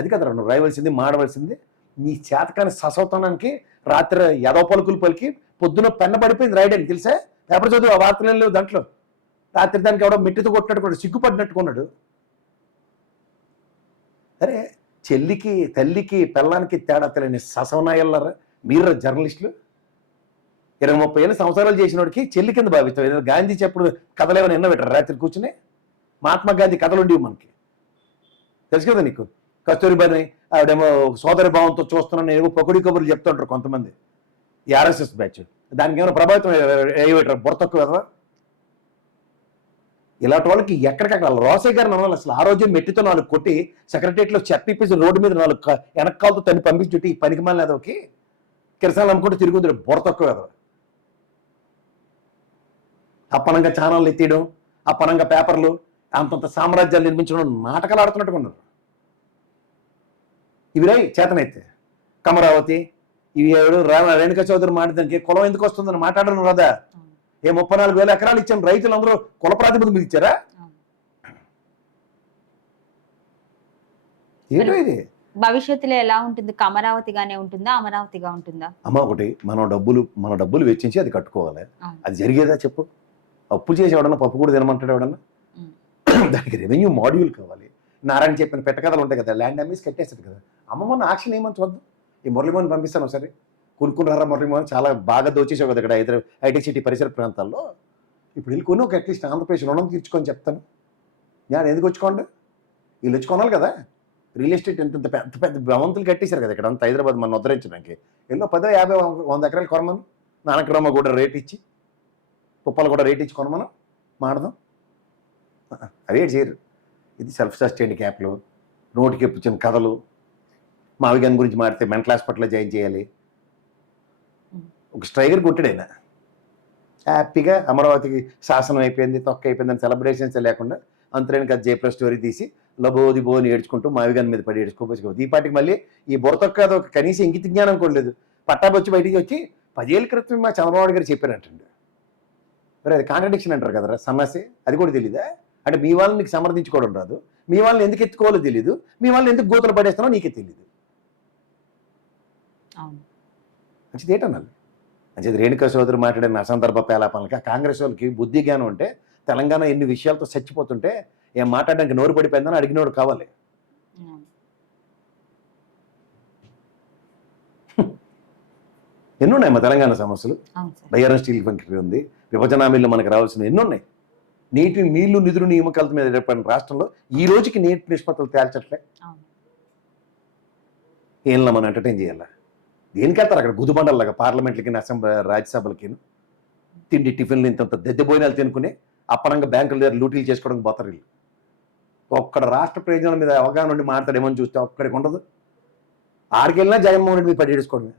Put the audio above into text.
అది కదరా నువ్వు రాయవలసింది, మాడవలసింది. నీ చేతకాని ససవతనానికి రాత్రి ఎదవ పలుకులు పలికి పొద్దున పెన్న పడిపోయింది రాయడానికి తెలుసా? పేపర్ చదువు, ఆ వార్తలు లేవు దాంట్లో. రాత్రి దానికి ఎవడో మెట్టితో కొట్టినట్టు కూడా సిగ్గుపడినట్టుకున్నాడు. అరే చెల్లికి, తల్లికి, పిల్లానికి తేడా తెలియని ససవనాయల్లారా మీరు జర్నలిస్టులు. 20-30 సంవత్సరాలు చేసినోడికి చెల్లి కింద భావిస్తాం. ఏదైనా గాంధీ చెప్పుడు కథలు ఏమైనా ఎన్న పెట్టారు రాత్రి కూర్చుని? మహాత్మా గాంధీ కథలు ఉండేవి మనకి, తెలుసు కదా నీకు. కస్తూరిబాని ఆవిడేమో సోదరి భావంతో చూస్తున్నాను ఏవో పొగడి కబుర్లు చెప్తుంటారు కొంతమంది, ఈ ఆర్ఎస్ఎస్ బ్యాచ్. దానికి ఏమైనా ప్రభావితం అయ్యేటారు బుర్ర తక్కువ కదా. ఇలాంటి వాళ్ళకి ఎక్కడికక్కడ రోసయ్య గారిని అనాలి అసలు. ఆ రోజే మెట్టితో 4 కొట్టి సెక్రటరియట్లో చెప్పిప్పేసి రోడ్డు మీద 4 వెనకాలతో తన్ని పంపించుంటే ఈ పనికి మాలిన ఏదోకి కిరసాలు అమ్ముకుంటూ తిరుగుతుంది బుర్ర తక్కువ కదా. అప్పనంగా ఛానళ్ళు ఎత్తేయడం, అప్పనంగా పేపర్లు, అంతంత సామ్రాజ్యాలు నిర్మించడం, నాటకాలు ఆడుతున్నట్టుగా ఉన్నారు. ఇవి రాయి చేతనైతే కమరావతి, ఇవి రేణుకా చౌదరి మాట్లాడడానికి కులం ఎందుకు వస్తుందని మాట్లాడడం రాదా? 34,000 ఎకరాలు ఇచ్చాం, రైతులందరూ కుల ప్రాతిపదిక మీద ఇచ్చారా? ఏంటో ఇది. భవిష్యత్తులో ఎలా ఉంటుంది? కమరావతిగానే ఉంటుందా, అమరావతిగా ఉంటుందా? అమ్మ ఒకటి, మన డబ్బులు వెచ్చించి అది కట్టుకోవాలి. అది జరిగేదా చెప్పు? అప్పు చేసి ఎవడన్నా పప్పు కూడా తినమంటాడు ఎవడన్నా? దానికి రెవెన్యూ మాడ్యూల్ కావాలి. నారాయణ చెప్పిన పెట్టకథలు ఉంటాయి కదా, ల్యాండ్ అమ్మేసి కట్టేస్తాడు కదా. అమ్మమ్మన్న యాక్షన్ ఏమని చూద్దాం. ఈ మురళీమోహన్ పంపిస్తాను ఒకసారి. కొనుక్కున్నారా మురళీమోహన్? చాలా బాగా దోచేసావు కదా ఇక్కడ ఐటీ సిటీ పరిసర ప్రాంతాల్లో. ఇప్పుడు వెళ్ళి కొన్ని ఒక అట్లీస్ట్ ఆంధ్రప్రదేశ్ రుణం తీర్చుకొని చెప్తాను. నేను ఎందుకు వచ్చుకోండి, వీళ్ళు వచ్చుకోనాలి కదా. రియల్ ఎస్టేట్ ఎంత పెద్ద పెద్ద భవంతులు కట్టేశారు కదా ఇక్కడ అంతా హైదరాబాద్ మనం ఉద్ధరించడానికి. ఎన్నో 10, 50, 100 ఎకరాలు కొనమను. నానక్రమ కూడా రేట్ ఇచ్చి, కుప్పలు కూడా రేట్ ఇచ్చి కొనమను, మాడదాం. అవే చేయరు. ఇది సెల్ఫ్ సస్టైన్డ్ క్యాప్లు, నోటికి ఎప్పించిన కథలు. మావిగాన్ గురించి మాడితే మెంటల్ హాస్పిటల్లో జాయిన్ చేయాలి. ఒక స్ట్రైగర్ కొట్టాడైనా హ్యాపీగా అమరావతికి శాసనం అయిపోయింది, తొక్క అయిపోయిందని సెలబ్రేషన్స్ లేకుండా అంతరేని కదా జయప్రద స్టోరీ తీసి లబోది బోని ఏడ్చుకుంటూ మావిగాన్ మీద పడి ఏడ్చుకోవచ్చు. ఈ పాటికి మళ్ళీ ఈ బుర్రతొక్క ఒక కనీసం ఇంగిత జ్ఞానం కూడా లేదు. పట్టాబొచ్చి బయటికి వచ్చి 10 ఏళ్ళ క్రితం మా చంద్రబాబు గారు చెప్పారంటండి. మరి అది కాంట్రడిక్షన్ అంటారు కదరా సమస్య. అది కూడా తెలీదా? అంటే మీ వాళ్ళని నీకు సమర్థించుకోవడం రాదు, మీ వాళ్ళని ఎందుకు ఎత్తుకోవాలో తెలీదు, మీ వాళ్ళని ఎందుకు గోతులు పడేస్తానో నీకే తెలీదు. మంచిది ఏంటన్నాను. మంచిది రేణుకా సోదరు మాట్లాడిన అసందర్భ పేలాపాలకి ఆ కాంగ్రెస్ వాళ్ళకి బుద్ధి జ్ఞానం ఉంటే తెలంగాణ ఎన్ని విషయాలతో చచ్చిపోతుంటే ఏం మాట్లాడడానికి నోరు పడిపోయిందని అడిగినోడు కావాలి. ఎన్నున్నాయి మా తెలంగాణ సమస్యలు. బయ్యారం స్టీల్ ఫ్యాక్టరీ ఉంది, విభజన హామీల్లో మనకు రావాల్సిన ఎన్నున్నాయి. నీళ్లు నిధులు నియామకాల మీద ఏర్పడిన రాష్ట్రంలో ఈ రోజుకి నీటి నిష్పత్తులు తేల్చట్లే. ఏళ్ళ మనం ఎంటర్టైన్ చేయాలా? దేనికి వెళ్తారు అక్కడ గుదిబండల్లాగా పార్లమెంట్లకి, అసెంబ్లీ, రాజ్యసభలకి తిండి టిఫిన్లు ఇంత దెద్దబోయినాలు తినుకుని అప్పనంగా బ్యాంకుల దగ్గర లూటీలు చేసుకోవడానికి పోతారు వీళ్ళు. ఒక్కడ రాష్ట్ర ప్రయోజనాల మీద అవగాహన ఉండి మాట్లాడేమని చూస్తే ఒక్కడికి ఉండదు. ఆడికెళ్ళినా జగన్మోహన్ రెడ్డి మీద పడి ఏడుకోవడమే.